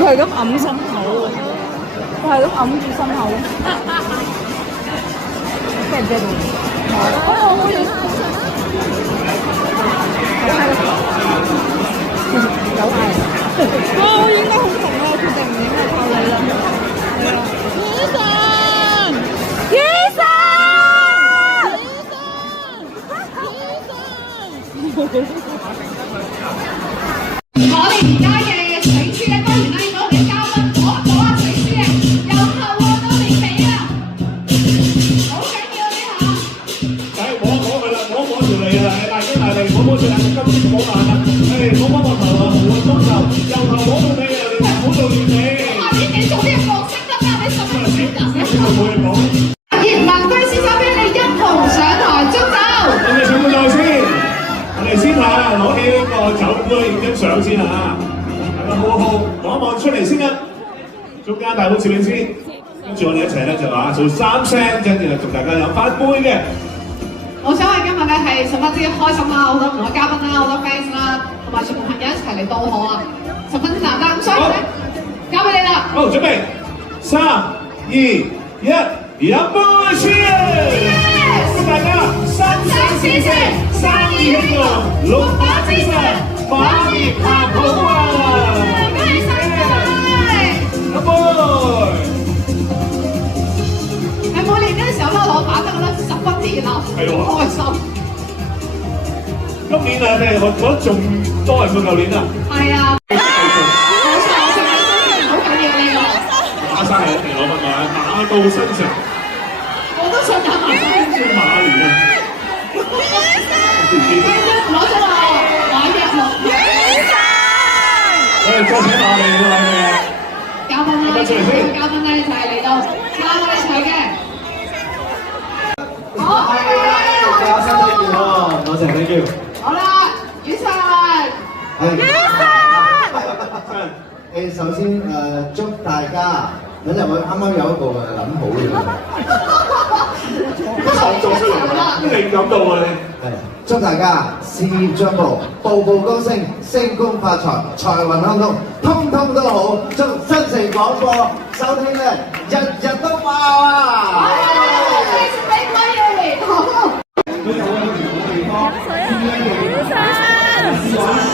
佢係咁揞心口，佢係咁揞住心口，驚唔驚到？我好想有嗌，我應該好痛啊！決定唔應該靠你啦，係啦。我哋而家嘅水珠咧，當然啦，如果我哋嘉賓攞下水珠啊，由頭望到尾尾啊，好緊要呢下。摸佢啦，摸條脷啦，大聲大力，摸條脷，今次冇辦啦，摸個頭啊，摸個頭，由頭摸到尾啊，摸到完尾。下邊你做呢個角色得㗎，你十分選擇嘅。冇嘢講。葉文輝先生俾你一同上台祝酒。我哋上個台先，我哋先嚇攞起呢個酒杯影張相先嚇，係咪好好？望一望出嚟先啊！中間大好攝影師，跟住我哋一齊咧就話做3聲，跟住就同大家飲翻杯嘅。我想話今日咧係十分之開心啦，好多唔同嘅嘉賓啦，好多 fans 啦，同埋全部朋友一齊嚟到我啊，十分之難得。咁所以咧，交俾你啦。好，準備3、2、1，飲杯 ，Cheers！ 祝大家心想事成，生意興隆，龍馬精神，馬年行好啊！恭喜晒！飲杯！喺每年嘅時候咧，攞把得覺得十分之熱鬧，開心。今年啊，我覺得仲多人過舊年啊。係啊，冇錯，好緊要呢個。馬生係一定攞分㗎，馬到身上。我都想打馬生。馬年啊！攞咗啦，玩嘅樂。我哋再請馬嚟㗎啦，嘉賓啦，嘉賓咧就係嚟到拉我哋一齊嘅。好，大家身體健康，多謝 thank you。好啦，雨神。雨神。首先祝大家，等陣我啱啱有一個諗好嘅，創作出嚟啦，靈感到啊你。係祝大家事業進步，步步高升，升官發財，財運亨通，通通都好。祝新城廣播收聽咧，日日都爆啊！好。飲水啊！雨神。